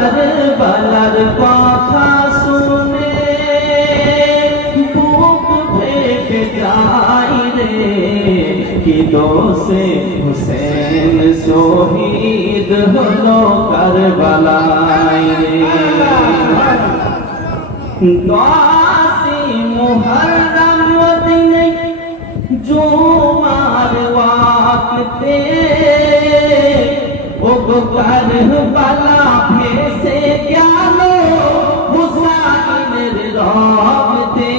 কারবালার কথা শুনে বুক ফেটে যায় রে, কি দোষে হুসেন শহীদ হলো কারবালায় রে। 10 মুহররম দিনে জুমার ওয়াক্তে ও কারবালা ভেসে গেল হুসাইনের রক্তে।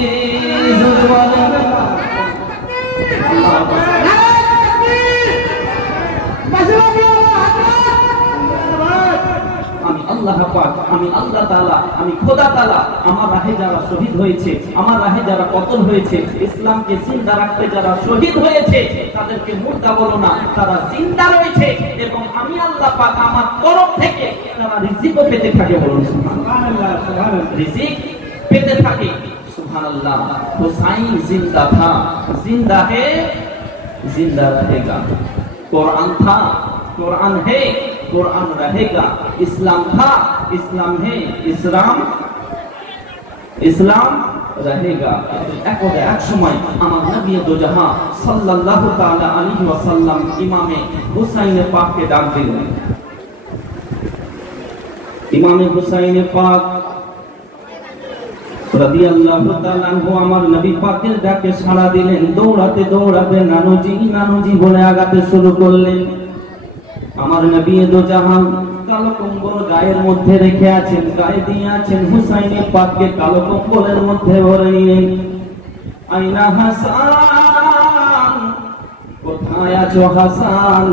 আমি আল্লাহ পাক, আমি আল্লাহ তাআলা, আমি খোদা তাআলা আমার রাহে যারা শহীদ হয়েছে, আমার রাহে যারা কতল হয়েছে, ইসলামকে জিন্দা রাখতে যারা শহীদ হয়েছে, তাদেরকে মুর্দা বলো না, তারা জিন্দা রয়েছে এবং আমি আল্লাহ পাক আমার তরফ থেকে তারা রিজিকও পেতে থাকে। বলুন সুবহানাল্লাহ, সুবহানাল্লাহ। রিজিক পেতে থাকে, সুবহানাল্লাহ। হুসাইন जिंदा था, जिंदा है, जिंदा रहेगा। कुरान था, कुरान है, कुरान रहेगा। इस्लाम था, इस्लाम है, इस्लाम इस्लाम रहेगा। এক সময় আমার নবী দো জাহান সাল্লাল্লাহু তাআলা আলাইহি ওয়াসাল্লাম ইমামে হুসাইন পাককে ডাক দিলেন। ইমামে হুসাইন পাক রাদিয়াল্লাহু তাআলা আনহু আমার নবী পাকের ডাকে সাড়া দিলেন। দৌড়াতে দৌড়াতে নানুজি নানুজি বলে আগাতে শুরু করলেন। আমার নবী দো জাহান কালো কম্বল গায়ের মধ্যে রেখে আছেন, গায়ে দিয়ে আছেন, হুসাইন পাককে কালো কম্বলের মধ্যে ভরে নিলেন। আইনা হাসান, কোথায় আছো হাসান,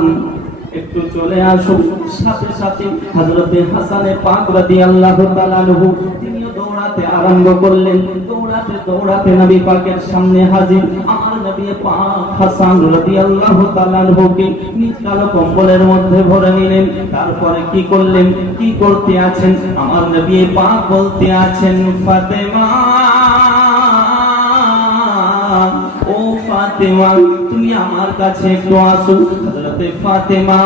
একটু চলে আসো। সাথে সাথে হযরতে হাসানে পাক রাদিয়াল্লাহু তাআলা আনহু তিনিও দৌড়াতে আরম্ভ করলেন। দৌড়াতে দৌড়াতে নবী পাকের সামনে হাজির। আমার নবী পাক হাসান রাদিয়াল্লাহু তাআলা আনহুকে নিজ কালো কম্বলের মধ্যে ভরে নিলেন। তারপরে কি করলেন, কি করতে আছেন, আমার নবী পাক বলতে আছেন, ফাতেমা ও ফাতেমা তুমি আমার কাছে একটু আসো। হযরতে ফাতেমা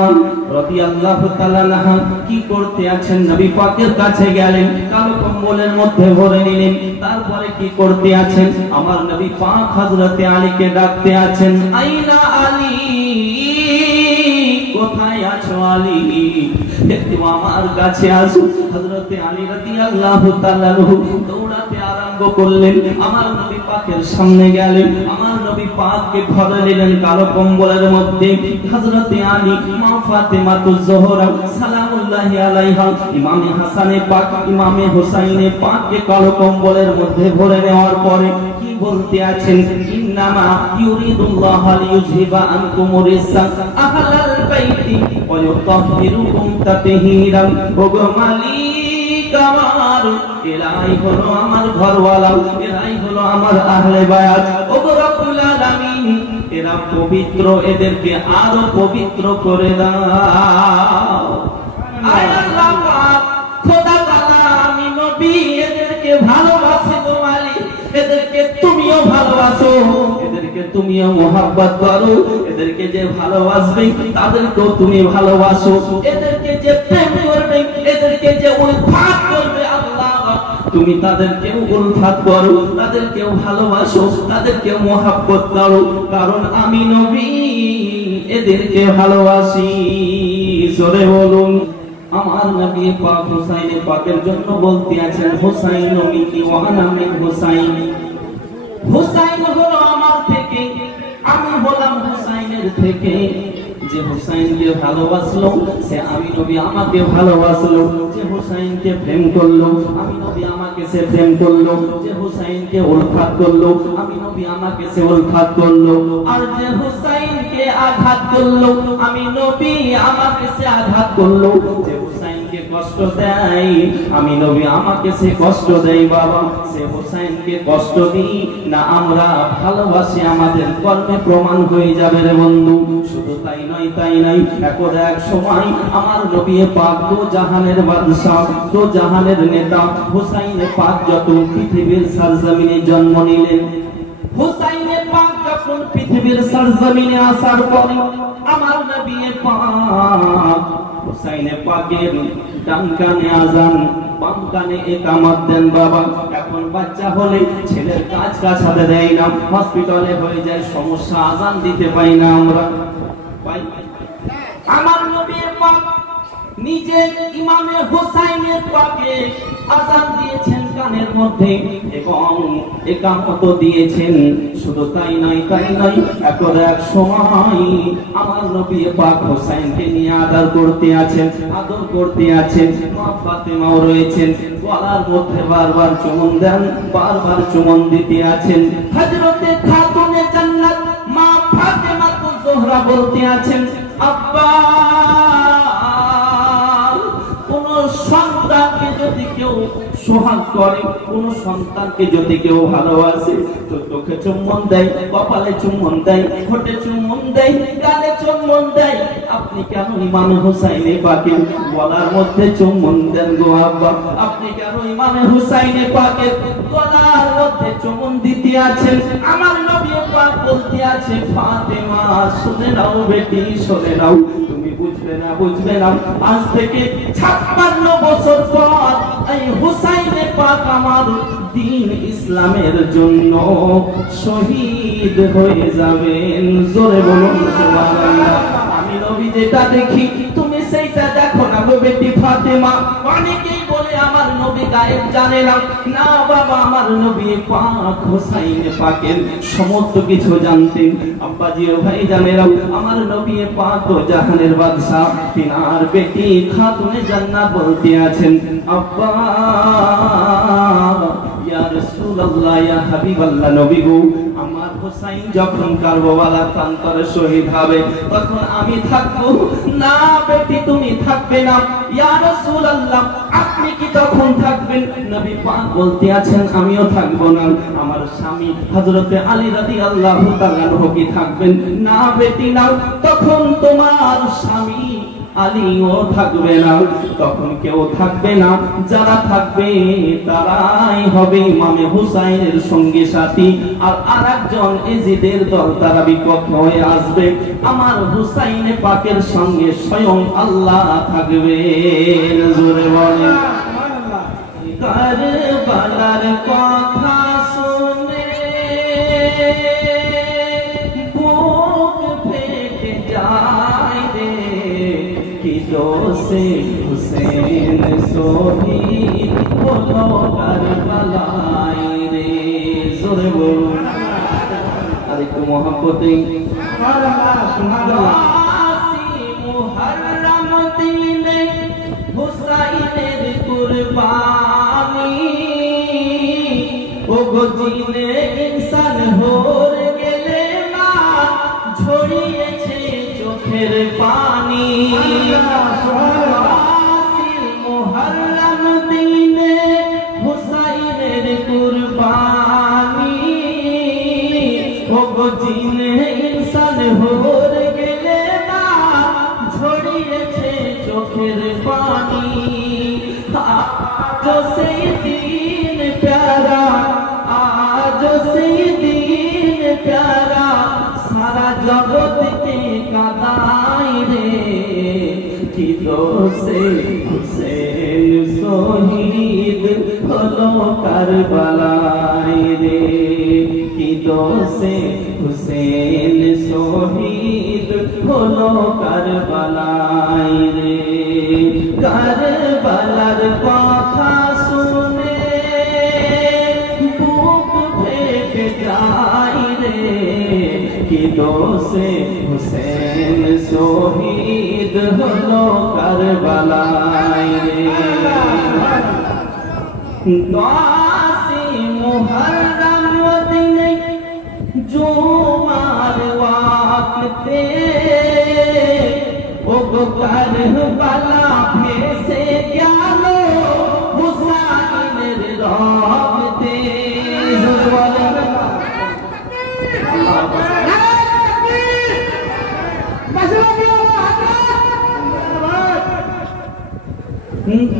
রাদিয়াল্লাহু তাআলা আনহা কি করতে আছেন, নবী পাকের কাছে গেলেন, কালো কম্বলের মধ্যে ভরে নিলেন। তারপরে কি করতে আছেন, আমার নবী পাক হযরতে আলীকে ডাকতে আছেন, আইনা আলী, কোথায় আছো আলী, একটু আমার কাছে আসো। হযরতে আলী রাদিয়াল্লাহু তাআলা আনহু দৌড়াতে আরম্ভ করলেন। আমার নবী পাকের সামনে গেলেন, আমার নবী পাককে ধরে নিলেন কালো কম্বলের মধ্যে। হযরতে আলী মা ফাতেমা তুজ জোহরা সালামুল্লাহি আলাইহা ইমামে হাসানে পাক ইমামে হুসাইনে পাককে কালো কম্বলের মধ্যে ভরে নেওয়ার পরে কি বলতে আছেন, ইন্নামা ইউরিদুল্লাহু লিইউযহিবা আনকুমুর রিসা আহলাল বাইতি ওয়া ইউতাহহিরুকুম তাতহীরা। ওগো মালিক আমার, এরাই হলো আমার ঘরওয়ালা, এরাই হলো আমার আহলে বায়াত। ওগো রব্বুল আলামিন, এরা পবিত্র, এদেরকে আরো পবিত্র করে দাও। আয় আল্লাহ পাক, খোদা তাআলা, আমি নবী এদেরকে ভালোবাসি গো মালিক, এদেরকে তুমিও ভালোবাসো, এদেরকে তুমিও মোহাব্বত করো। এদেরকে যে ভালোবাসবে তাদেরকেও তুমি ভালোবাসো, এদেরকে যে প্রেম করবে, এদেরকে যে উলফাত করবে, আল্লাহ তুমি তাদেরকেও উলফাত করো, তাদেরকেও ভালোবাসো, তাদেরকেও মোহাব্বত করো, কারণ আমি নবী এদেরকে ভালোবাসি। জোরে বলুন। আমার নবী পাক হুসাইন পাকের জন্য বলতে আছেন, হুসাইন মিনি ওয়া আনা মিন হুসাইন। হুসাইন হলো আমার থেকে, আমি হলাম হুসাইনের থেকে। যে হুসাইনকে ভালোবাসলো সে আমি নবী আমাকে ভালোবাসলো। যে হুসাইনকে প্রেম করলো আমি নবী আমাকে সে প্রেম করলো। যে হুসাইনকে উলফাত করলো আমি নবী আমাকে সে উলফাত করলো। আর যে হুসাইনকে আঘাত করলো আমি নবী আমাকে সে আঘাত করলো। যে হুসাইনকে কষ্ট দেয় আমি নবী আমাকে সে কষ্ট দেয়। বাবা, সে হুসাইনকে কষ্ট দিই না আমরা ভালোবাসি আমাদের কর্মে প্রমাণ হয়ে যাবে রে বন্ধু। শুধু তাই নয়, তাই নাই, এক সময় আমার নবী পাক দো জাহানের বাদশা, দো জাহানের নেতা হুসাইন পাক যত পৃথিবীর সরজমিনে জন্ম নিলেন, হুসাইন পাক যখন পৃথিবীর সরজমিনে আসার পরে আমার নবী পাক হুসাইন পাকের ডান কানে আজান, বাম কানে ইকামত দেন বাবা। এখন বাচ্চা হলে ছেলের কাজ কাছাতে দেয় না, হসপিটালে হয়ে যায় সমস্যা, আজান দিতে পাই না আমরা। আমার নবী পাক নিজে ইমামে হুসাইনের পাকে আযান দিয়েছেন কানের মধ্যে এবং ইকামত দিয়েছেন। শুধু তাই নয় এক সময় আমার নবী পাক হুসাইনকে নিয়ে আদর করতে আছেন। মা ফাতেমাও রয়েছেন, গলার মধ্যে বারবার চুমন দেন, বারবার চুমন দিতে আছেন। হযরতে খাতুনে জান্নাত মা ফাতেমা জোহরা বলতে আছেন, আব্বা সন্তানকে যদি কেউ সোহাগ করে, কোন সন্তানকে যদি কেউ ভালোবাসে তো চোখে চুম্বন দেয়, কপালে চুম্বন দেয়, ঠোঁটে চুম্বন দেয়, গালে চুম্বন দেয়। আপনি কেন ইমামে হুসাইনে পাকের গলার মধ্যে চুম্বন দেন গো আব্বা? আপনি কেন ইমামে হুসাইনে পাকের গলার মধ্যে চুম্বন দিতে আছেন? আমার নবী পাক বলতে আছে, ফাতেমা শুনে নাও বেটি, শুনে নাও, তুমি বুঝবে না আজ থেকে 56 বছর পর এই হুসাইনে পাক আমার দ্বীন ইসলামের জন্য শহীদ হয়ে যাবেন। জোরে বলুন সুবহানাল্লাহ। আমি নবী যেটা দেখি তুমি সেইটা দেখো না গো বেটি ফাতেমা। অনেকেই বলে আমার নবী গায়েব জানে না। না বাবা, আমার নবী পাক হুসাইনে পাকের সমস্ত কিছু জানতেন। আব্বাজি ও ভাই জানেরা, আমার নবী পাক তো জাহানের বাদশা, তিনার বেটি খাতুনে জান্নাত বলতে আছেন, আব্বা ইয়া রাসূলুল্লাহ, ইয়া হাবিবাল্লাহ, নবী গো, আমার হুসাইন যখন কারবালার প্রান্তরে শহীদ হবে তখন আমি থাকবো না। বেটি তুমি থাকবে না। ইয়া রাসূলুল্লাহ, আপনি কি তখন থাকবেন? নবী পাক বলতে আছেন, আমিও থাকবো না। আমার স্বামী হযরতে আলী রাদিয়াল্লাহু তাআলা কি থাকবেন? না বেটি না, তখন তোমার স্বামী আলীও থাকবে না, তখন কেউ থাকবে না। যারা থাকবে তারাই হবে ইমামে হুসাইনের সঙ্গী সাথী, আর আরেকজন এজিদের দল তারা বিপক্ষ হয়ে আসবে। আমার হুসাইনে পাকের সঙ্গে স্বয়ং আল্লাহ থাকবে। জোরে বলেন সুবহানাল্লাহ। কারবালার কথা শুনে বুক ফেটে যায় রে, কি দোষে হুসেন শহীদ হলো কারবালায় রে। জোরে বলুন আর একটু মহব্বতে সুবহানাল্লাহ সুবহানাল্লাহ। মুহররম দিনে হুসাইনের কুরবানি, ও গো জিনে ইনসান হয়ে গেলে মা ঝরিয়েছে চোখের পানি। মুহররম দিনে হুসাইনের কুরবানি, ও গো জিনে ইনসান হয়ে গেলে মা ঝরিয়েছে চোখের পানি। আজ সেই দিন প্যারা, আজ সেই দিন প্যারা, সারা জগৎকে কাঁদায় রে, কি দোষে হুসেন শহীদ হলো কারবালায় রে, কি দোষে হুসেন শহীদ হলো কারবালায় রে। কারবালার কথা শুনে বুক ফেটে যায় রে, কি দোষে হুসেন শহীদ হলো কারবালায় রে। দাসি মুহররম দিনে জুমার ওয়াক্তে, ও গো কারবালা ভেসে গেল হুসাইনের রক্তে।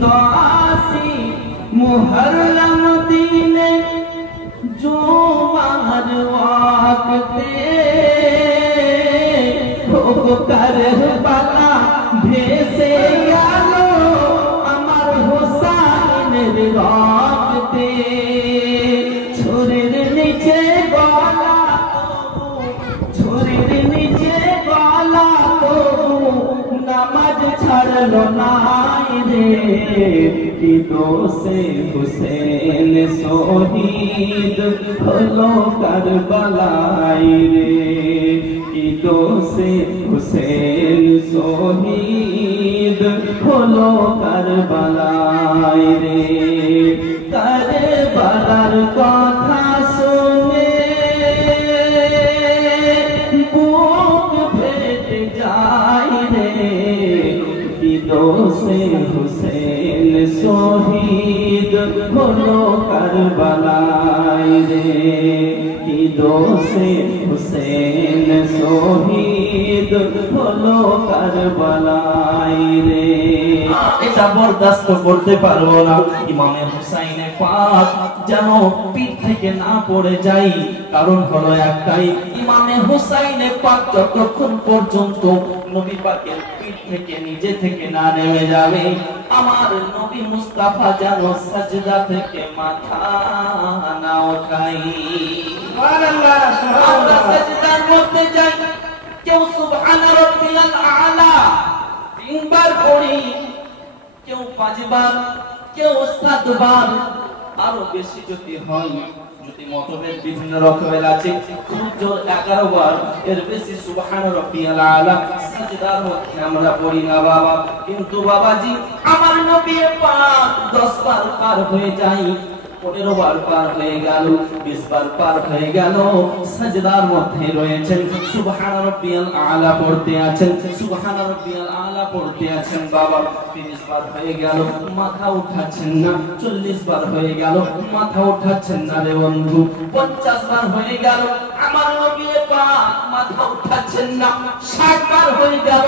দাসি মুহররম দিনে জুমার ওয়াক্তে, ও গো কারবালা ভেসে গেল চোখের রক্তে ছুরির নিচে গলা তবু ছুরির নিচে গলা তবু নামাজ ছাড়লো নাই রে কি দোষে হুসেন শহীদ হলো কারবালায় রে কি দোষে হুসেন শহীদ হলো কারবালায় রে কারবালার কথা শুনে বুক ফেটে যায় রে কি দোষে হুসেন শহীদ হলো কারবালায় রে কি দোষে হুসেন শহীদ হলো কারবালায় রে এটা বরদাস্ত করতে পারবো না ইমামে হুসাইনের পাক যেন পিঠ থেকে না পড়ে যায় কারণ হলো একটাই ইমামে হুসাইনের পাক যতক্ষণ পর্যন্ত নবী পাকের পিঠ থেকে নিজে থেকে না নেমে যাবে আমার নবী মুস্তাফা যেন সাজদা থেকে মাথা না ওঠাই সুবহানাল্লাহ আমরা সাজদার মধ্যে যাই কেউ সুবহান রাব্বিয়াল আলা তিনবার পড়ি কেউ পাঁচবার কেউ সাতবার আরো বেশি যদি হয় যদি মতভেদ বিভিন্ন রকমের আছে খুব জোর 11 বার এর বেশি সুবহান রাব্বিয়াল আলা সাজদার মধ্যে আমরা পড়ি না বাবা কিন্তু বাবাজি আমার নবী পাক 10 বার পার হয়ে যায় 15 বার পার হয়ে গেল 20 বার পার হয়ে গেল সাজদার মধ্যে রয়েছেন সুবহান রাব্বিয়াল আলা পড়তে আছেন সুবহান রাব্বিয়াল আলা পড়তে আছেন বাবা 30 বার হয়ে গেল মাথা উঠাচ্ছেন না 40 বার হয়ে গেল মাথা উঠাচ্ছেন না রে বন্ধু 50 বার হয়ে গেল আমার নবী পাক মাথা উঠাচ্ছেন না 60 বার হয়ে গেল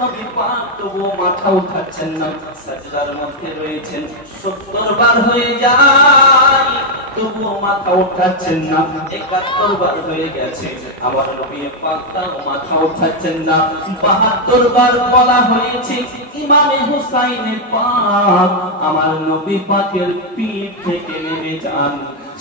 নবী পাক তবুও মাথা উঠাচ্ছেন না সাজদার মধ্যে রয়েছেন 70 বার হয়ে যায় তবুও মাথা উঠাচ্ছেন না 71 বার হয়ে গেছে আমার নবী পাক তাও মাথা উঠাচ্ছেন না 72 বার বলা হয়েছে ইমামে হুসাইনের পাক আমার নবী পাকের পিঠ থেকে নেমে যান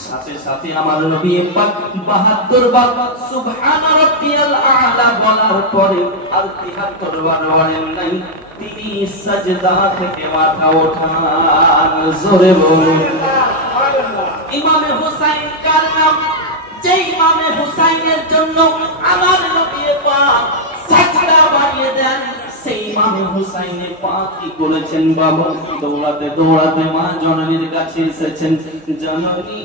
সাথে সাথে আমার নবী পাক 72 বার সুবহান রাব্বিয়াল আলা বলার পরে আর 73 বার বলেন নাই তিনি সাজদা থেকে মাথা ওঠান জোরে বলুন ইমামে হুসাইন কার নাম যে ইমামে হুসাইনের জন্য আমার নবী পাক সাজদা বানিয়ে দেন সেই ইমামে হুসাইনের পাক কি করেছেন বাবা দৌড়াতে দৌড়াতে মা জননীর কাছে এসেছেন জননী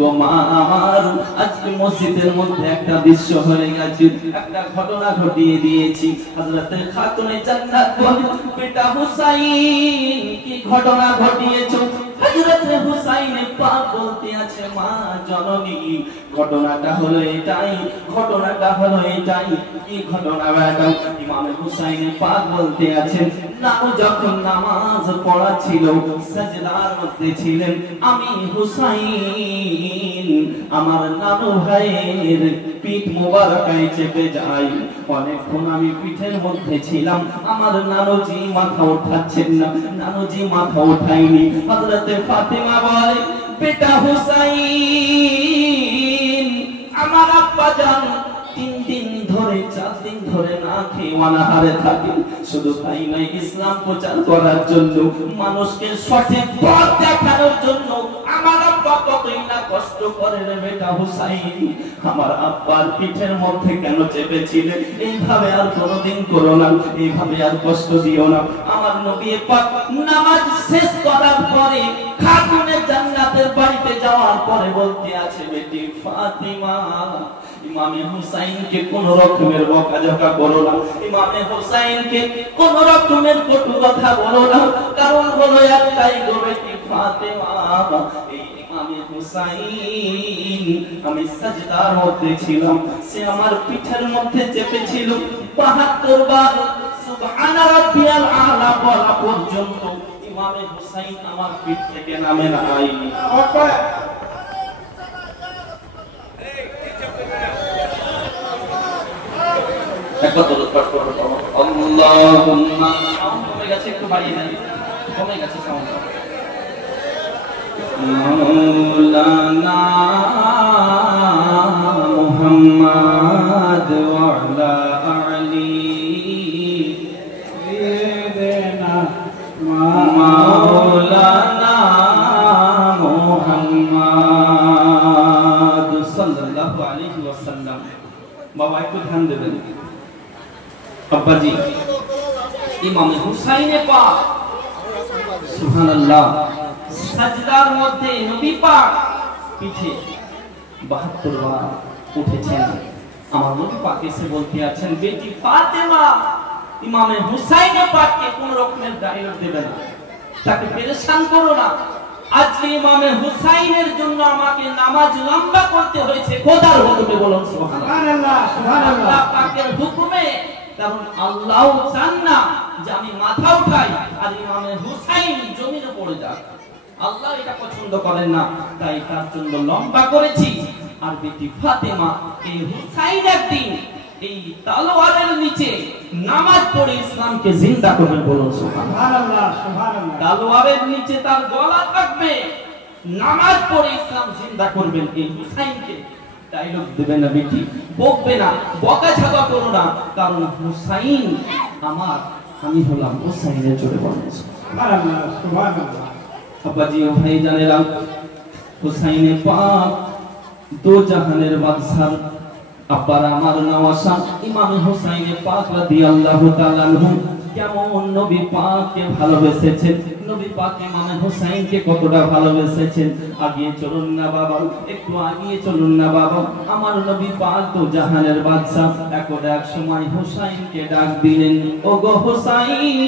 গো মা আমার আজকে মসজিদের মধ্যে একটা দৃশ্য হয়ে গেছে একটা ঘটনা ঘটিয়ে দিয়েছি হযরত খাতুনে জান্নাত বলেন বেটা হুসাইন কি ঘটনা ঘটিয়েছো হযরত হুসাইন পাক বলতে আছে মা জননী ঘটনাটা হলো এটাই কি ঘটনা বেটা ইমাম হুসাইন পাক বলতে আছেন নানু যখন নামাজ পড়াচ্ছিল সাজদার মধ্যে ছিলেন আমি হুসাইন আমার নানু ভাইয়ের পিঠ মোবারকায় চেপে যাই অনেকক্ষণ আমি পিঠের মধ্যে ছিলাম আমার নানুজি মাথা উঠাচ্ছেন না নানুজি মাথা উঠায়নি হযরত ফাতেমা বলে বেটা হুসাইন আমার আব্বা জান 3 দিন ধরে 4 দিন ধরে না খেয়ে অনাহারে থাকে শুধু তাই নয় ইসলাম প্রচার করার জন্য মানুষকে সঠিক পথ দেখানোর জন্য আমার আব্বা কতই না কষ্ট করে রে বেটা হুসাইন আমার আব্বার পিঠের মধ্যে কেন চেপেছিলেন এইভাবে আর কোনোদিন করো না এইভাবে আর কষ্ট দিও না আমার নবী পাক নামাজ শেষ করার পরে খাতুনে জান্নাতের বাড়িতে যাওয়ার পরে বলতে আছে বেটি ফাতিমা ইমামে হুসাইনকে কোন রকমের বকাঝকা করো না ইমামে হুসাইনকে কোন রকমের কটু কথা বলো না কারণ হলো একটাই গো বেটি ফাতেমা এই ইমামে হুসাইন আমি সাজদার মধ্যে ছিলাম সে আমার পিঠের মধ্যে চেপেছিল 72 বার সুবহান রাব্বিয়াল আলা বলা পর্যন্ত ইমামে হুসাইন আমার পিঠ থেকে নামে নাই একবার দরুদ পাঠ করো আল্লাহুম্মা আমাদের কাছে একটু বাড়িয়ে দেন কমে গেছে সাউন্ড। মাওলানা মুহাম্মদ ওয়া আলা আলি সাইয়্যিদিনা মাওলানা মুহাম্মদ সাল্লাল্লাহু আলাইহি ওয়াসাল্লাম। বাবা একটু ধ্যান দেবেন। আব্বাজি ইমামে হুসাইনে পাক সুবহানাল্লাহ সাজদার মধ্যে নবী পাক পিঠে 72 বার উঠেছেন। আমার নবী পাক এসে বলতে আছেন, বেটি ফাতেমা ইমামে হুসাইনে পাককে কোন রকমের ডায়লগ দেবে না, তাকে পেরেশান করো না। আজকে ইমামে হুসাইনের জন্য আমাকে নামাজ লম্বা করতে হয়েছে। খোদার হুকুমে বলুন সুবহানাল্লাহ। সুবহানাল্লাহ পাকের হুকুমে, কারণ আল্লাহ চান না যে আমি মাথা উঠাই আর ইমামে হুসাইন জমিনে পড়ে যায়। আল্লাহ এটা পছন্দ করেন না, তাই তার জন্য লম্বা করেছি। আর বেটি ফাতেমা এই হুসাইন একদিন এই তলোয়ারের নিচে নামাজ পড়ে ইসলামকে জিন্দা করবে। বলুন সুবহানাল্লাহ। সুবহানাল্লাহ তলোয়ারের নিচে তার গলা থাকবে, নামাজ পড়ে ইসলাম জিন্দা করবেন এই হুসাইনকে। ডায়লগ দেবে না বেটি, বকবে না, বকাঝকা করো না, কারণ হুসাইন আমার, আমি হলাম হুসাইনের। জোরে বলুন সুবহানাল্লাহ। সুবহানাল্লাহ আব্বাজি ও ভাই জানেরা, হুসাইনে পাক দো জাহানের বাদশাহ আব্বার আমার নওয়াসা ইমাম হুসাইনে পাক রাদিয়াল্লাহু তাআলা আনহু কেমন নবী পাককে ভালোবেসেছেন, নবী পাক ইমাম হুসাইনকে কতটা ভালোবেসেছেন। আগিয়ে চলুন না বাবা, একটু আগিয়ে চলুন না বাবা। আমার নবী পাক তো জাহানের বাদশা, এক সময় হুসাইনকে ডাক দিলেন, ওগো হুসাইন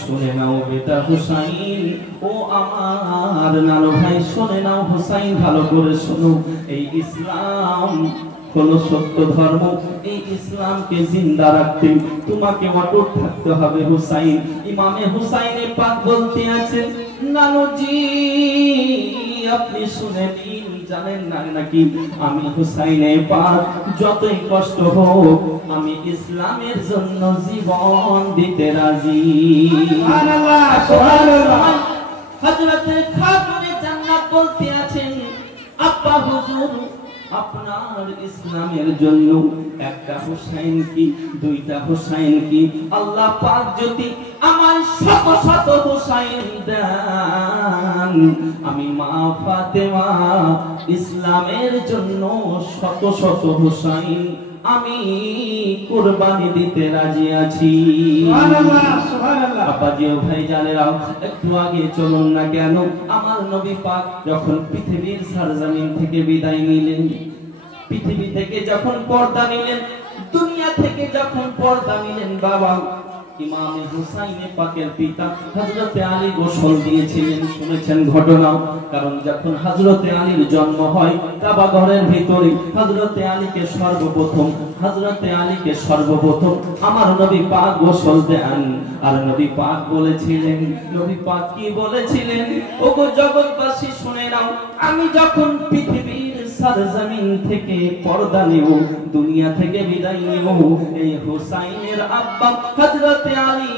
শুনে নাও বেটা হুসাইন, ও আমার নানো ভাই শুনে নাও হুসাইন, ভালো করে শোনো। এই ইসলাম হলো সত্য ধর্ম, এই ইসলামকে জিন্দা রাখতে তোমাকে অটুট থাকতে হবে হুসাইন। ইমামে হুসাইনে পাক বলতে আছেন, নানুজি আপনি শুনে নিন, জানেন না নাকি আমি হুসাইনে পাক যতই কষ্ট হোক আমি ইসলামের জন্য জীবন দিতে রাজি। সুবহানাল্লাহ। সুবহানাল্লাহ হযরতে খাতুনে জান্নাত বলতে আছেন, আব্বা হুজুর আপনার ইসলামের জন্য একটা হুসাইন কি দুইটা হুসাইন কি, আল্লাহ পাক যদি আমার শত শত হুসাইন দেন, আমি মা ফাতেমা ইসলামের জন্য শত শত হুসাইন আমি কুরবানি দিতে রাজি আছি। সুবহানাল্লাহ। সুবহানাল্লাহ আব্বাজি ও ভাই জানেরা, একটু আগে চলুন না কেন, আমার নবী পাক যখন পৃথিবীর সরজমিন থেকে বিদায় নিলেন, পৃথিবী থেকে যখন পর্দা নিলেন, দুনিয়া থেকে যখন পর্দা নিলেন, বাবা ইমামে হুসাইনে পাকের পিতা হযরতে আলী গোসল দিয়েছিলেন। শুনেছেন ঘটনা, কারণ যখন হযরতে আলীর জন্ম হয় কাবা ঘরের ভিতরে হযরতে আলীকে সর্বপ্রথম আমার নবী পাক গোসল দেন। আর নবী পাক বলেছিলেন, নবী পাক কি বলেছিলেন, ওগো জগৎবাসী শুনে নাও, আমি যখন পৃথিবীর সরজমিন থেকে পর্দা নিব, দুনিয়া থেকে বিদায় নিব, এই হুসাইনের আব্বা হযরতে আলী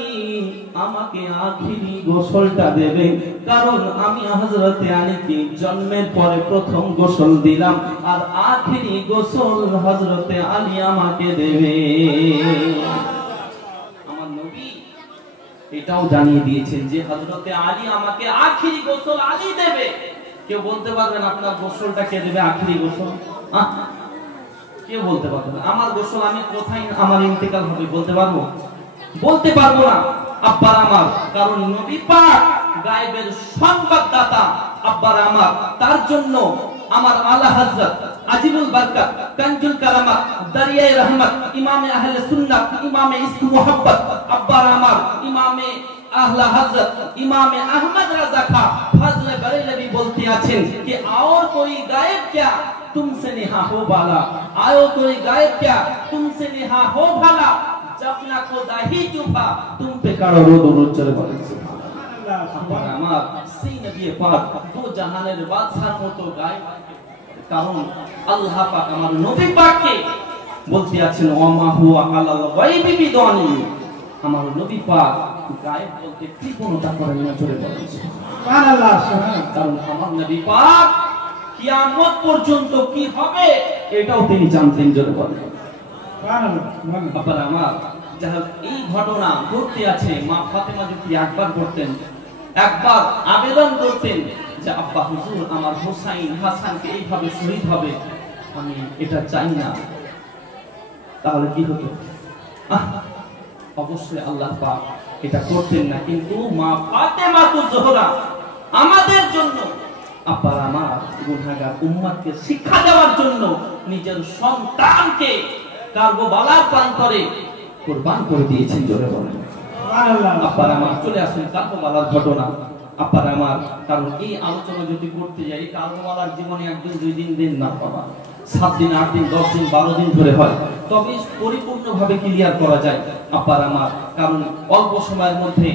আমাকে আখিরি গোসলটা দেবে, কারণ আমি হযরতে আলীকে জন্মের পরে প্রথম গোসল দিলাম, আর আখিরি গোসল হযরতে আলী আমাকে দেবে। আমার নবী এটাও জানিয়ে দিয়েছেন যে হযরতে আলী আমাকে আখিরি গোসল আলী দেবে। কেউ বলতে পারবেন আপনার গোসলটা কে দেবে আখিরি গোসল? কেউ বলতে পারবেন? আমার গোসল আমি কোথায় আমার ইন্তেকাল হবে বলতে পারবো? বলতে পারবো না আব্বার আমার, কারণ নবী পাক গায়েবের সংবাদদাতা আব্বার আমার। তার জন্য আমার আলা হযরত আজিবুল বারকাত, কানজুল কারামাত, দারিয়ায়ে রহমত, ইমামে আহলে সুন্নাত, ইমামে ইশক মুহাব্বত আব্বার আমার, ইমামে আহলা হযরত ইমামে আহমদ রাজা খা ফজলে बरेलवी बोलते আছেন कि और कोई गायब क्या तुमसे नेहा हो बाला, आओ कोई गायब क्या तुमसे नेहा हो भाला, जब ना खुदा ही चुपा तुम पे करो दुरूद चले बोलें सुभान अल्लाह। আমার সেই নবী পাক দো জাহানের বাদশার মতো গায়ব, কারণ আল্লাহ পাক আমার নবী পাককে বলতে আছেন ওয়া মা হুয়া আলাল গায়বি বিদানি, আমার নবী পাক গায়েব বলতে কৃপণতা করেন না, জোরে বলেন সুবহানাল্লাহ। কারণ আমার নবী পাক কিয়ামত পর্যন্ত কি হবে এটাও তিনি জানতেন, জোরে বলেন সুবহানাল্লাহ। আপনারা আমার যারা এই ঘটনা ঘটতে আছে, মা ফাতেমা যদি একবার করতেন, একবার আবেদন করতেন যে আব্বা হুজুর আমার হোসাইন হাসানকে এইভাবে শহীদ হবে, আমি এটা চাই না, তাহলে কি হতো? অবশ্যই আল্লাহ পাক এটা করতেন না। কিন্তু মা ফাতেমা জোহরা আমাদের জন্য, আব্বার আমার গুনাহগার উম্মতকে শিক্ষা দেওয়ার জন্য নিজের সন্তানকে কারবালার প্রান্তরে কুরবান করে দিয়েছেন, জোরে বলেন সুবহানাল্লাহ। আব্বার আমার চলে আসুন কারবালার ঘটনা। আব্বার আমার, কারণ এই আলোচনা যদি করতে যাই, কারবালার জীবনে একদিন দুই দিন না বাবা, 7 দিন 8 দিন 10 দিন 12 দিন ধরে হয়, তবে পরিপূর্ণভাবে ক্লিয়ার করা যায় আব্বার আমার। কারণ অল্প সময়ের মধ্যে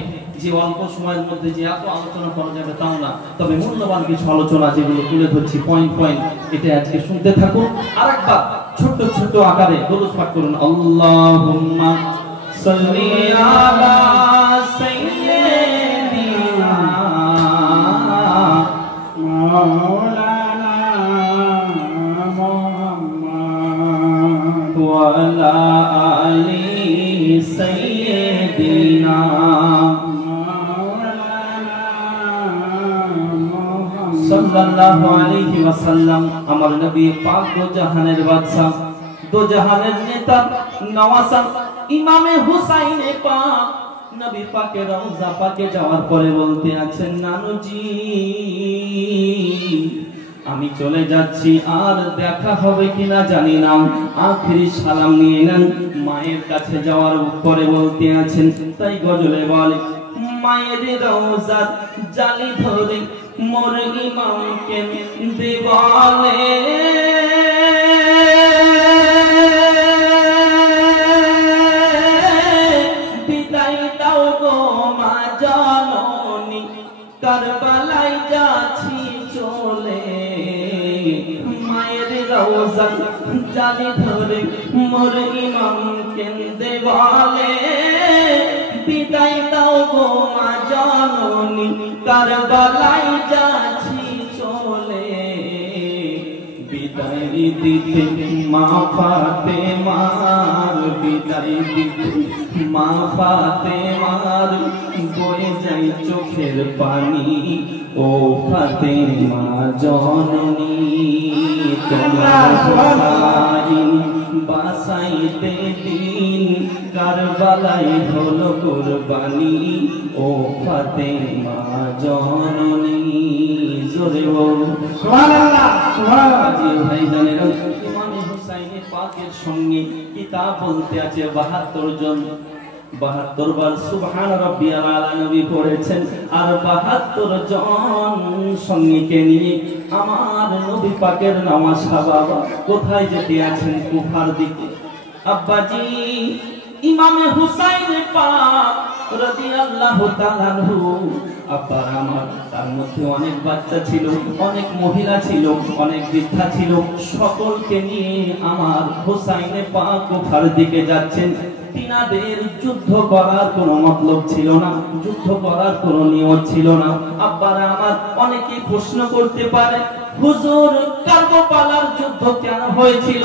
যে এত আলোচনা করা যাবে তাও না, তবে মূল্যবান কিছু আলোচনা যেগুলো তুলে ধরছি পয়েন্ট এটা আজকে শুনতে থাকুন। আরেকবার ছোট ছোট আকারে দরুদ পাঠ করুন। আল্লাহুম্মা সাল্লি আলা সাইয়্যিদিনা মাওলানা মুহাম্মদ ওয়া আলা আলি সাইয়্যিদিনা সাল্লাল্লাহু আলাইহি ওয়াসাল্লাম। আমার নবী পাক দো জাহানের বাদশা, দো জাহানের নেতা নওয়াজ ইমামে হুসাইনে পাক নবী পাকের রওজা পাকে যাওয়ার পরে বলতে আছেন, নানুজি আমি চলে যাচ্ছি, আর দেখা হবে কিনা জানি না, আখিরি সালাম নিয়ে নেন। মায়ের কাছে যাওয়ার পরে বলতে আছেন, তাই গজলে বলে, মায়ের রওজার জালি ধরে মোর ইমামকে দেওয়ালে বিদায় দাও গো মা জননী, কারবালায় যাচ্ছি চলে। মায়ের রওজার জালি ধরে মোর ইমামকে দেওয়ালে বিদায় দাও গো মা জননী, কারবালায় যাচ্ছি চলে। বিদায় দিতে মা ফাতেমার, বিদায় দিতে মা ফাতেমার বয়ে যাই চোখের পানি, ও ফাতেমা জননী তোমার হোসাইন বাসাইতে দিন কারবালায় হলো কুরবানি, ও ফাতেমা জননী। জোরে বল সুবহানাল্লাহ। সুবহানাল্লাহ। ভাইজানেরা, ইমামে হুসাইনে পাকের সঙ্গে কিতাব বলতে আছে 72 জন, 72 বার সুবহান রাব্বিয়াল আলা নবী পড়েছেন। আর 72 জন সঙ্গীকে নিয়ে আমার নবী পাকের নামাজ বাবা কোথায় যেতে আছেন? কুফার দিকে। আব্বাজি ইমামে হুসাইন পাক রাদিয়াল্লাহু তাআলা আনহু, আব্বার আমার, তার মধ্যে অনেক বাচ্চা ছিল, অনেক মহিলা ছিল, অনেক বৃদ্ধা ছিল, সকলকে নিয়ে আমার হুসাইনে পাক কুফার দিকে যাচ্ছেন। তিনাদের যুদ্ধ করার কোনো মতলব ছিল না, যুদ্ধ করার কোনো নিয়ত ছিল না। আব্বারা আমার, অনেকে প্রশ্ন করতে পারে, হুজুর কারবালার যুদ্ধ কেন হয়েছিল,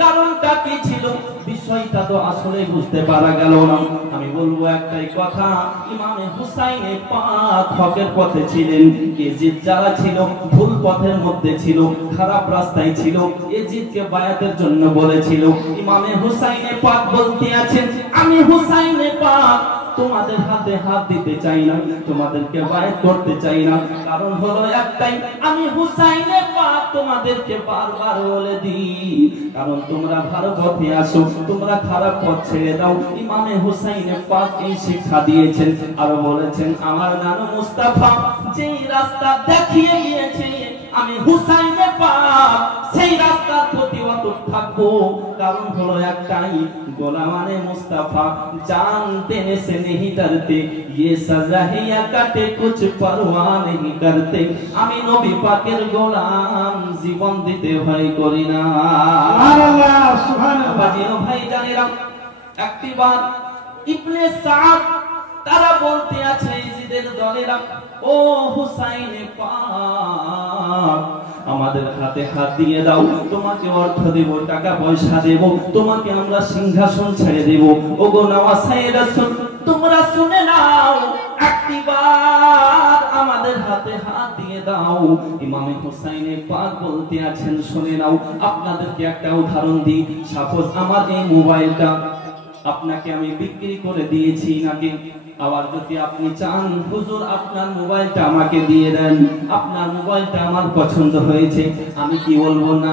কারণটা কি ছিল? বিষয়টা তো আসলে বুঝতে পারা গেল না। আমি বলবো একটাই কথা, ইমামে হুসাইনে পাক হকের পথে ছিলেন, ইয়াজিদ যারা ছিল ভুল পথের মধ্যে ছিল, খারাপ রাস্তায় ছিল, ইয়াজিদকে বায়াতের জন্য বলেছিল। ইমামে হুসাইনে পাক বলতে আছেন, আমি হুসাইনে পাক তোমাদের হাতে হাত দিতে চাই না, তোমাদেরকে বায়াত করতে চাই না। কারণ হলো একটাই, আমি হুসাইনে পাক তোমাদেরকে বারবার বলে দিই, কারণ তোমরা ভালো পথে আসো, তোমরা খারাপ পথ ছেড়ে দাও। ইমামে হুসাইনে পাক এই শিক্ষা দিয়েছেন। আর বলেছেন, আমার নানু মুস্তাফা যেই রাস্তা দেখিয়ে গিয়েছে, আমি হুসাইনে পাক সেই রাস্তার প্রতি অটুট থাকবো। কারণ হলো একটাই, গোলামানে মুস্তাফা জানতে সে नहीं डरते, ये सजा है या काटे कुछ परवाह नहीं करते। আমি নবী পাকের গোলাম, জীবন দিতে ভয় করি না। সুবহানাল্লাহ। সুবহানাল্লাহ। বাজিও ভাই জানেরা, একটিবার ইবনে সাদ তারা বলতে আছে ইজিদের দলেরা, ও হুসাইনে পাক আমাদের হাতে হাত দিয়ে দাও, তোমাকে অর্থ দেব, টাকা পয়সা দেব, তোমাকে আমরা সিংহাসন ছেড়ে দেব। ওগো নওয়াসায়ে রাসূল তোমরা শুনে নাও, একবার আমাদের হাতে হাত দিয়ে দাও। ইমামে হুসাইনে পাক বলতে আছেন শুনে নাও, আপনাদেরকে একটা উদাহরণ দিই। সাপোজ আমার এই মোবাইলটা আপনাকে আমি বিক্রি করে দিয়েছি নাকি, আবার যদি আপনি চান হুজুর আপনার মোবাইলটা আমাকে দিয়ে দেন, আপনার মোবাইলটা আমার পছন্দ হয়েছে, আমি কি বলবো না?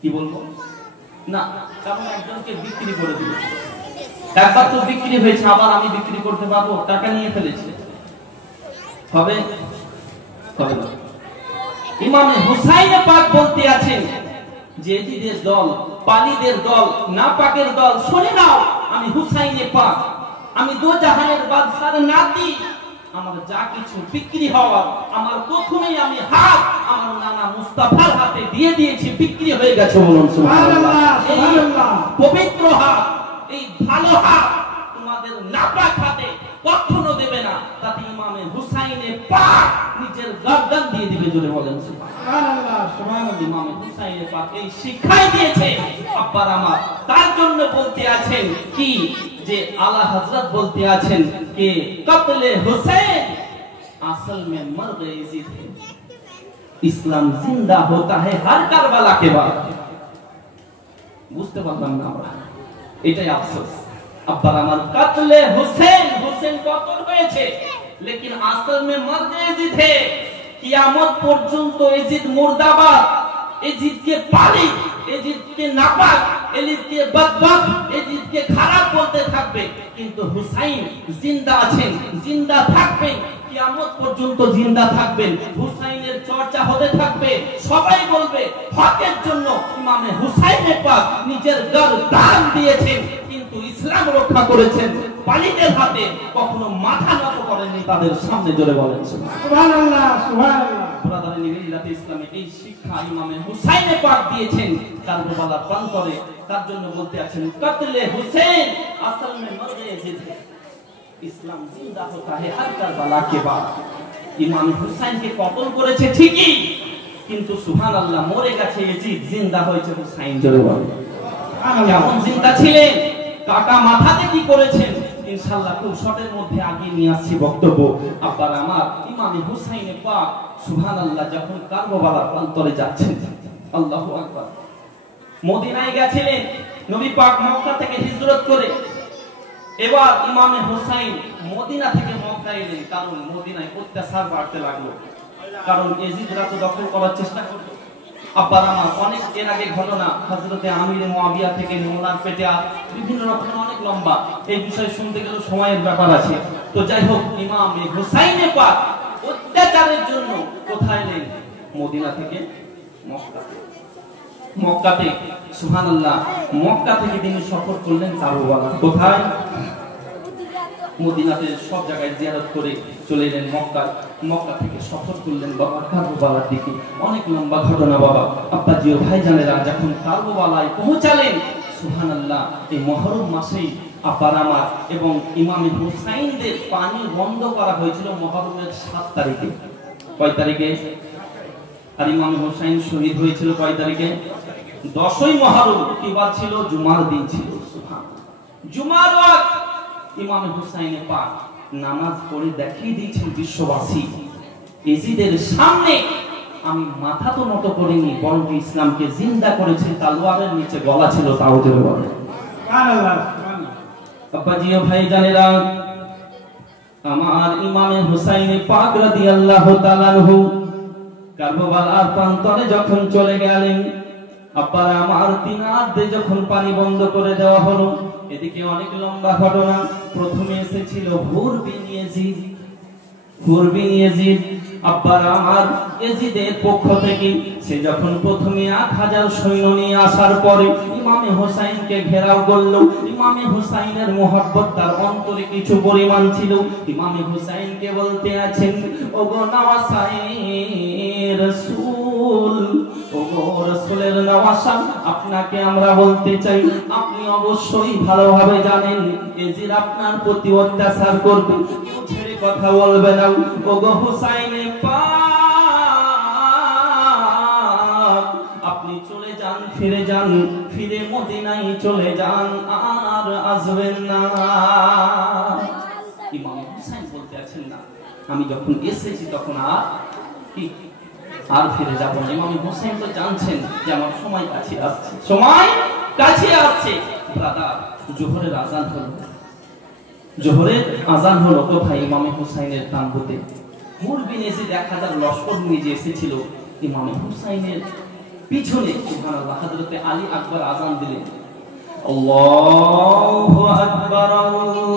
কি বলবো না? কারণ একজনকে বিক্রি করে দিয়েছি, একবার তো বিক্রি হয়েছে, আবার আমি বিক্রি করতে পারবো? টাকা নিয়ে ফেলেছে, হবে? হবে না। ইমামে হুসাইনে পাক বলতে আছেন যে এজিদের দল, পালিদের দল, নাপাকের দল, শুনে নাও, আমি হুসাইনে পাক, আমি দো জাহানের বাদশার নাতি, আমার যা কিছু বিক্রি হওয়ার, আমার প্রথমেই আমি হাত আমার নানা মুস্তাফার হাতে দিয়ে দিয়েছি, বিক্রি হয়ে গেছে। বলুন সুবহানাল্লাহ, সুবহানাল্লাহ। পবিত্র হাত, এই ভালো হাত তোমাদের নাপাক হাতে কখনো দেবে না, তাতে ইমামে হুসাইনে পাক নিজের গর্দান দিয়ে দিবে। জোরে বলেন সুবহানাল্লাহ, সুবহানাল্লাহ। ইমামে হুসাইনে পাক এই শিক্ষাই দিয়েছে আব্বার আমার। তার জন্য বলতে আছেন কি যে আলা হযরত বলতে আছেন कि कत्ले हुसैन असल में मर गए यजीद है, इस्लाम जिंदा होता है हर करबला के बाद। বুঝতে পারলাম না আমরা, এটাই আফসোস। আব্বার আমার কত্লে হুসैन, হুসैन কতল হয়েছে, लेकिन असल में मर गए यजीद है। কিয়ামত পর্যন্ত यजीद মুর্দাবাদ, यजीद के पाली, यजीद के नापाक, यजीद के बदबख्त, यजीद के খারাপ বলতে থাকবে, কিন্তু হুসাইন জিন্দা আছেন, জিন্দা থাকবেন, কিয়ামত পর্যন্ত জিন্দা থাকবেন। হুসাইনের চর্চা হতে থাকবে, সবাই বলবে হকের জন্য ইমামে হুসাইনে পাক নিজের গর্দান দিয়েছেন, কিন্তু ইসলাম রক্ষা করেছেন, পালিদের হাতে কখনো মাথা নত করেননি তাদের সামনে। জোরে বলেন সুবহানাল্লাহ, সুবহানাল্লাহ। ব্রাদার নিবিল্লাতে ইসলামে এই শিক্ষা ইমামে হুসাইনে পাক দিয়েছেন কারবালার প্রান্তরে। তার জন্য বলতে আছেন কতলে হুসैन আসল में मर गए यजीद है, ইসলাম জিন্দা होता है हर কারবালা के बाद। ইমাম হুসাইনকে কতল করেছে ঠিকই, কিন্তু সুবহানাল্লাহ মরে গেছে यजीद, জিন্দা হয়েছে হুসাইন। জোরে বলেন কেমন জিন্দা ছিলেন, কাটা মাথাতে কি করেছেন, ইনশাআল্লাহ খুব শর্টের মধ্যে আগে নিয়ে আসছি বক্তব্য। আব্বার আমার ইমামে হুসাইনে পাক সুবহানাল্লাহ যখন কারবালার প্রান্তরে যাচ্ছেন, আল্লাহু আকবার, মদিনায় গেছিলেন নবী পাক মক্কা থেকে হিজরত করে। এবার ইমামে হুসাইন মদিনা থেকে মক্কা এলেন, কারণ মদিনায় অত্যাচার বাড়তে লাগলো, কারণ ইজিদরা তো দখল করার চেষ্টা করলো। আব্বার আমার অনেক এর আগে ঘটনা, হযরতে আমির মুয়াবিয়া থেকে ওনার পেটে বিভিন্ন রকমের অনেক লম্বা, এই বিষয়ে শুনতে গেলে সময়ের ব্যাপার আছে। তো যাই হোক, ইমামে হুসাইনে পাক অত্যাচারের জন্য কোথায় এলেন? মদিনা থেকে মক্কাতে। মক্কাতে সুবহানাল্লাহ, মক্কা থেকে তিনি সফর করলেন কারবালা। কোথায়? মদিনাতে সব জায়গায় জিয়ারত করে চলে এলেন মক্কায়। মক্কা থেকে সফর করলেন বাবা কারবালার দিকে। অনেক লম্বা ঘটনা বাবা। আব্বাজি ও ভাইজানেরা যখন কারবালায় পৌঁছালেন, সুবহানাল্লাহ, এই মুহররম মাসেই আব্বার আমার এবং ইমামে হুসাইনদের পানি বন্ধ করা হয়েছিল মুহররমের ৭ তারিখে। কয় তারিখে? আর ইমামে হুসাইন শহীদ হয়েছিল কয় তারিখে? 10ই মুহররম। কি বার ছিল? জুমার দিন ছিল। সুবহানাল্লাহ, জুমার রাত ইমামে হুসাইনে পাক নামাজ পড়ে দেখিয়ে দিয়েছেন বিশ্ববাসী, ইজিদের সামনে আমি মাথা তো নত করিনি, বরং ইসলামকে জিন্দা করেছে। তলোয়ারের নিচে গলা ছিল, তাও জোরে বলেন সুবহানাল্লাহ, সুবহানাল্লাহ। আব্বাজি ও ভাইজানেরা আমার ইমামে হুসাইনে পাক রাদিয়াল্লাহু তাআলা আনহু কারবালার প্রান্তরে যখন চলে গেলেন, আব্বার আমার তিনাতে যখন পানি বন্ধ করে দেওয়া হলো, এদিকে অনেক লম্বা ঘটনা। প্রথমে এসেছিল ভোর বিন ইয়াজিদ, হুর বিন ইয়াজিদ আব্বার আমার ইয়াজিদের পক্ষ থেকে সে যখন প্রথমে 1000 সৈন্য নিয়ে আসার পরে ইমামে হোসাইনকে ঘেরাও করলো। ইমামে হোসাইনের মহব্বত তার অন্তরে কিছু পরিমাণ ছিল। ইমামে হোসাইনকে বলতে আছেন, ওগো নওয়াসায়ে রাসূল, ওগো রাসূলের নওয়াসা, আপনাকে আমরা বলতে চাই, আপনি অবশ্যই ভালোভাবে জানেন ইয়াজিদ আপনার প্রতি অত্যাচার করবে, কেউ ছেড়ে কথা বলবে না। ওগো হোসাইনে পাক, আপনি চলে যান, ফিরে যান, ফিরে মদিনায় চলে যান, আর আসবেন না। ইমাম হোসেন বলতে আছেন, না, আমি যখন এসেছি তখন আর ফিরে যাব না। ইমাম হোসেন তো জানছেন যে আমার সময় কাছে আসছে, সময় কাছে আসছে। ব্রাদার, জোহরের আজান হলো, জোহরের আজান হলো। কোথায়? ইমাম হোসেনের তাম্বুতে। হুর বিন ইয়াজিদ 1000 লশকর নিয়ে যে এসেছিল ইমাম হোসেনের পিছনে, সুবহানাল্লাহ, হযরতে আলী আকবর আজান দিলেন, আল্লাহু আকবার, আল্লাহু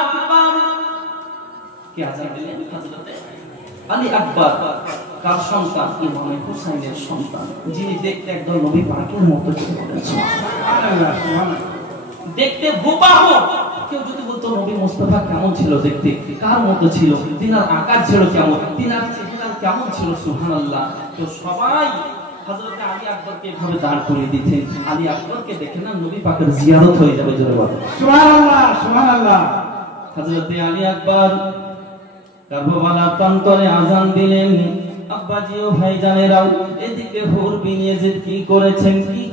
আকবার। কে আজান দিলেন? হযরতে আলী আকবর। কার সন্তান? ইমাম হোসেনের সন্তান, যিনি দেখতে একদম নবী পাকের মতো ছিলেন। সুবহানাল্লাহ, সুবহানাল্লাহ। দেখতে হুবহু। কেউ যদি বলতো নবী মুস্তাফা কেমন ছিল দেখতে, কার মতো ছিল, তিনার আকার ছিল কেমন, তিনার চেহারা কেমন ছিল, সুবহানাল্লাহ, তো সবাই হযরত আলী আকবরকে এভাবে দাঁড় করিয়ে দিতেন। আলী আকবরকে দেখে না নবী পাকের জিয়ারত হয়ে যাবে, জোরে বলেন সুবহানাল্লাহ, সুবহানাল্লাহ। হযরত আলী আকবর কারবালার প্রান্তরে আজান দিলেন। আব্বাজি ও ভাইজানেরাও, এদিকে হুর বিন ইয়াজিদ কি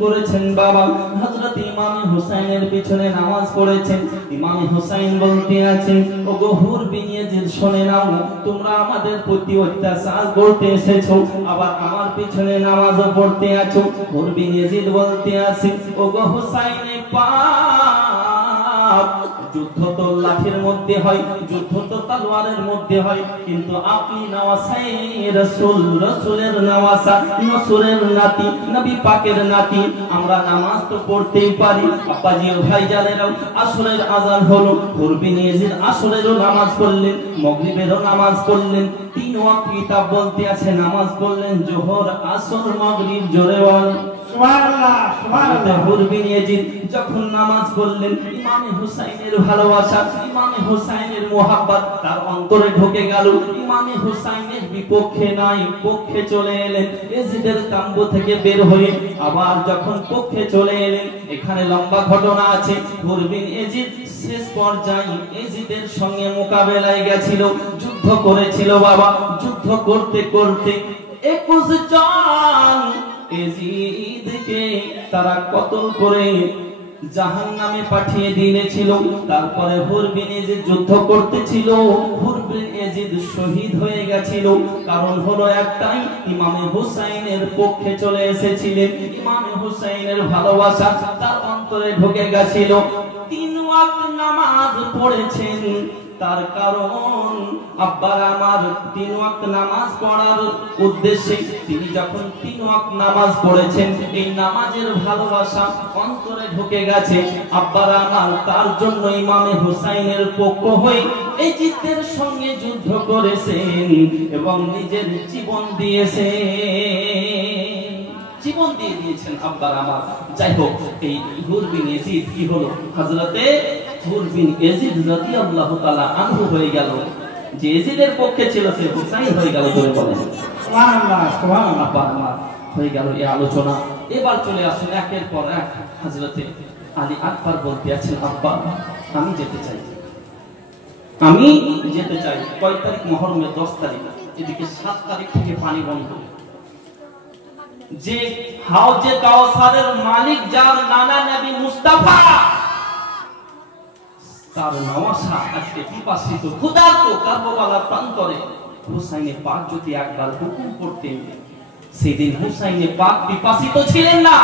করেছেন বাবা? হযরত ইমাম হোসেনের পিছনে নামাজ পড়েছেন। ইমাম হোসেন বলতে আছেন, ওগো হুর বিন ইয়াজিদ, শুনে নাও, তোমরা আমাদের প্রতি অত্যাচার করতে এসেছো, আবার আমার পিছনে নামাজও পড়তে আছো। হুর বিন ইয়াজিদ বলতে আছে, ওগো হোসেনে পাক, যুদ্ধ তো লাঠির মধ্যে হয়, যুদ্ধ তো তলোয়ারের মধ্যে হয়, কিন্তু আপনি নওয়াসায়ে রাসূল, রাসূলের নওয়াসা, নসুরের নাতি, নবী পাকের নাতি, আমরা নামাজ তো পড়তেই পারি। আব্বাজি ও ভাইজানেরাও, আসরের আজান হলো। হুর বিন ইয়াজিদ আসরেরও নামাজ পড়লেন, মাগরিবেরও নামাজ পড়লেন, 3 ওয়াক্ত কিতাব বলতে আছে নামাজ পড়লেন, যোহর, আসর, মাগরিব, জোরে বল সুবহানাল্লাহ, সুবহানাল্লাহ। হুর বিন ইয়াজিদ যখন নামাজ পড়লেন, ইমাম হোসেনের ভালোবাসা, ইমাম হোসেনের মোহাব্বত তার অন্তরে ঢুকে গেল। ইমাম হোসেনের বিপক্ষে নাই, পক্ষে চলে এলেন। ইয়াজিদের তাম্বু থেকে বের হয়ে আবার যখন পক্ষে চলে এলেন, এখানে লম্বা ঘটনা আছে। হুর বিন ইয়াজিদ শেষ পর্যায়ে ইয়াজিদের সঙ্গে মোকাবেলায় গেছিল, যুদ্ধ করেছিল বাবা। যুদ্ধ করতে করতে 21 জন ইয়াজিদকে তারা কতল করে জাহান্নামে পাঠিয়ে দিয়েছিল। তারপরে হুর বিন ইয়াজিদ যুদ্ধ করতেছিল, হুর বিন ইয়াজিদ শহীদ হয়ে গেছিল। কারণ হলো একটাই, ইমাম হোসেনের পক্ষে চলে এসেছিলেন, ইমাম হোসেনের ভালোবাসা তার অন্তরে ঢুকে গেছিল। 3 ওয়াক্ত নামাজ পড়েছেন, তার কারণ আব্বার আমার 3 ওয়াক্ত নামাজ পড়ার উদ্দেশ্যে তিনি যখন 3 ওয়াক্ত নামাজ পড়েছেন, এই নামাজের ভালোবাসা অন্তরে ঢুকে গেছে আব্বার আমার। তার জন্য ইমামে হোসেনের পক্ষ হয়ে এই জিতের সঙ্গে যুদ্ধ করেছেন এবং নিজের জীবন দিয়েছেন, জীবন দিয়ে দিয়েছেন আব্বার আমার। যাই হোক, এই হুর বিন ইয়াজিদ কি হলো? হযরতে হুর বিন ইয়াজিদ রাদিয়াল্লাহু তাআলা আনহু হয়ে গেল, যে ইয়াজিদের পক্ষে ছিল সে হুসাইন হয়ে গেল, ধরে বলেন সুবহানাল্লাহ, সুবহানাল্লাহ। আব্বার আমার হয়ে গেল এই আলোচনা। এবার চলে আসুন একের পর এক। হযরতে আলী আকবর বলতে আছেন, আব্বা আমি যেতে চাই, আমি যেতে চাই। কয় তারিখ? মুহররমের 10 তারিখ। এদিকে 7 তারিখ থেকে পানি বন্ধ। যে হাউজে কাউসারের মালিক, যার নানা নবী মুস্তাফা, তার নওয়াসা আজকে পিপাসিত, ক্ষুধার্ত কারবালার প্রান্তরে। হুসাইনে পাক যদি একবার হুকুম করতেন, সেদিন হুসাইনে পাক পিপাসিত ছিলেন না,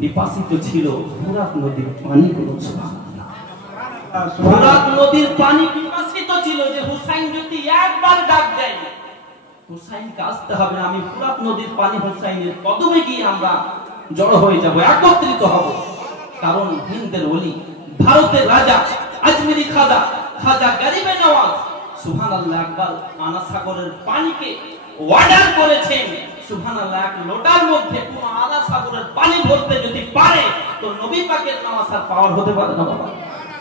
পিপাসিত ছিল ফুরাত নদীর পানিগুলো। সুবহানাল্লাহ, ফুরাত নদীর পানি পিপাসিত ছিল, যে হুসাইন যদি একবার ডাক দেয়, হুসাইনকে আসতে হবে, আমি ফুরাত নদীর পানি হুসাইনের কদমে গিয়ে আমরা জড়ো হয়ে যাব, একত্রিত হব। কারণ হিন্দের ওলি, ভারতের রাজা, আজমিরি খাজা, খাজা গরিবে নওয়াজ সুবহানাল্লাহ একবার আনা সাগরের পানিকে অর্ডার করেছেন, সুবহানাল্লাহ, এক লোটার মধ্যে পুরো আনা সাগরের পানি ভরতে যদি পারে তো নবী পাকের নওয়াসার পাওয়ার হতে পারে না বাবা?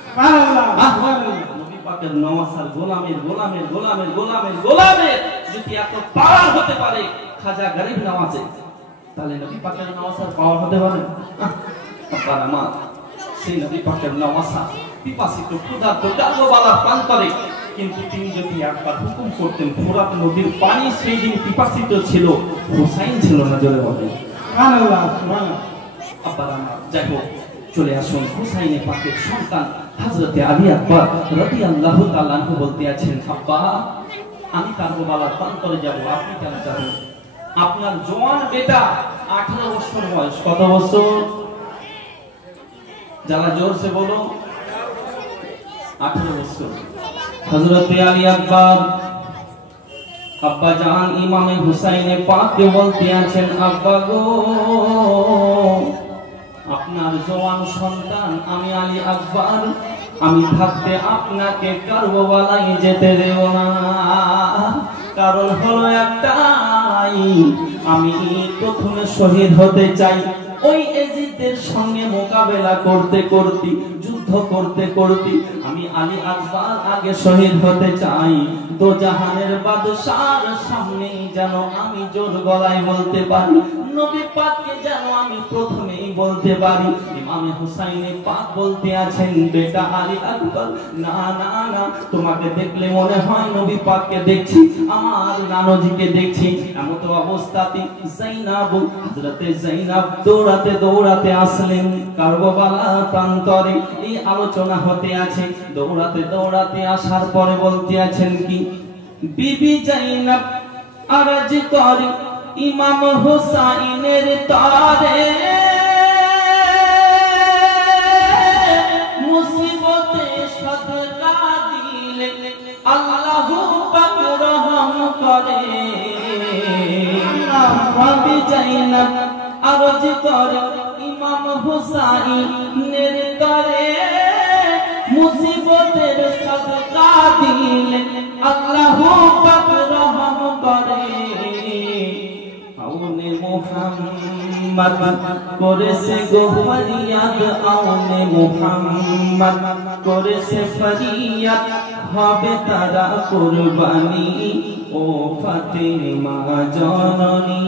সুবহানাল্লাহ, সুবহানাল্লাহ। নবী পাকের নওয়াসার গোলামের গোলামের গোলামের গোলামের গোলামের যদি এত পাওয়ার হতে পারে খাজা গরিব নওয়াজে, তাহলে নবী পাকের নওয়াসার পাওয়ার হতে পারে? আপনার আমার সেই নবী পাকের নওয়াসা পিপাসিত ক্ষুধার্ত কারবালার প্রান্তরে, কিন্তু তিনি যদি একবার হুকুম করতেন, ফোরাত নদীর পানি সেই দিন পিপাসিত ছিল, হুসাইন ছিল না, জোরে বলেন সুবহানাল্লাহ, সুবহানাল্লাহ। আপনার আমার। যাই হোক, চলে আসুন হুসাইনে পাকের সন্তান হযরতে আলী আকবর রাদিয়াল্লাহু তাআলা আনহু বলতে আছেন, আব্বা আমি কারবালার প্রান্তরে যাব, আপনি কেন যাবেন? আপনার জওয়ান বেটা 18 বছর বয়স। কত বছর? যারা জোরসে বলো 18 বছর। হযরত আলী আকবর আব্বা জান ইমামে হুসাইনে পাককে বলতে আছেন, আব্বা গো আপনার জওয়ান সন্তান আমি আলী আকবর, আমি থাকতে আপনাকে কারবালায় যেতে দেব না। কারণ হলো একটাই, আমি প্রথমে শহীদ হতে চাই। ওই এজিদের সঙ্গে মোকাবেলা করতে করতে, যুদ্ধ করতে করতে আমি আলী আকবর আগে শহীদ হতে চাই। দো জাহানের বাদশার সামনে যেন আমি জোর গলায় বলতে পারি, নবী পাককে যেন আমি প্রথমেই বলতে পারি। ইমামে হুসাইনে পাক বলতে আছেন, বেটা আলী আকবর, না না না, তোমাকে দেখলে মনে হয় নবী পাককে দেখছি, আমার নানজিকে দেখছি। এমত অবস্থাতে যায়নাব, হযরতে যায়নাব দৌড়াতে দৌড়াতে আসলেন কারবালা প্রান্তরে। এই আলোচনা হতে আছে। দৌড়াতে দৌড়াতে আসার পরে বলতে আছেন কি, বিবি যায়নাব আরজ করে ইমাম হুসাইনের তারে, মুসিবতে সদকা দিলে আল্লাহু পাক রহম করে। বিবি যায়নাব আরজ করে ইমাম হুসাইনের তারে, মুসিবতের সদকা দিলে আল্লাহু পাক রহম করে। আউনে মুহাম্মদ করেছে গো ফরিয়াদ, আউনে মুহাম্মদ করেছে ফরিয়াদ, হবে তারা কুরবানি ও ফাতেমা জননী।